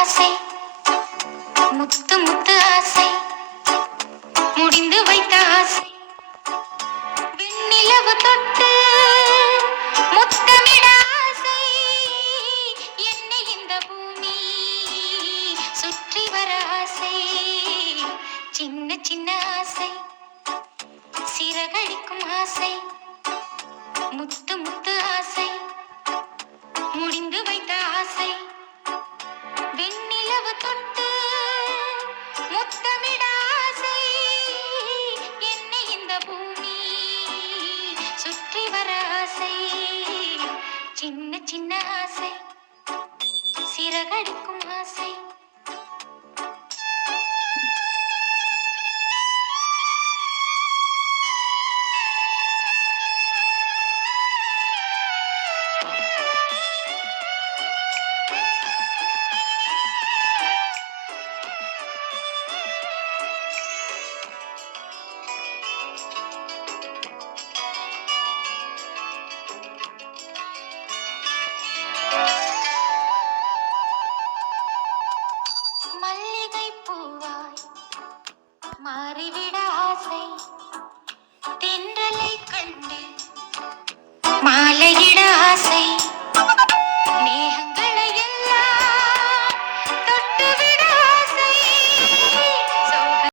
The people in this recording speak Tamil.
ஆசை, முத்து முத்து ஆசை, முடிந்து வைத்த ஆசை, வெண்ணிலவு தொட்டு முத்தமிட ஆசை, என்னை இந்த பூமி சுற்றி வர ஆசை, சின்ன சின்ன ஆசை, சிறகடிக்கும் ஆசை, முத்து முத்து ஆசை, முடிந்து வைத்த ஆசை, வெண்ணிலவு தொட்டு முத்தமிட ஆசை, என்னை இந்த பூமி சுற்றி வர ஆசை, சின்ன சின்ன ஆசை, சிறகடிக்கும் ஆசை. மல்லிகை பூவாய் மாறிவிட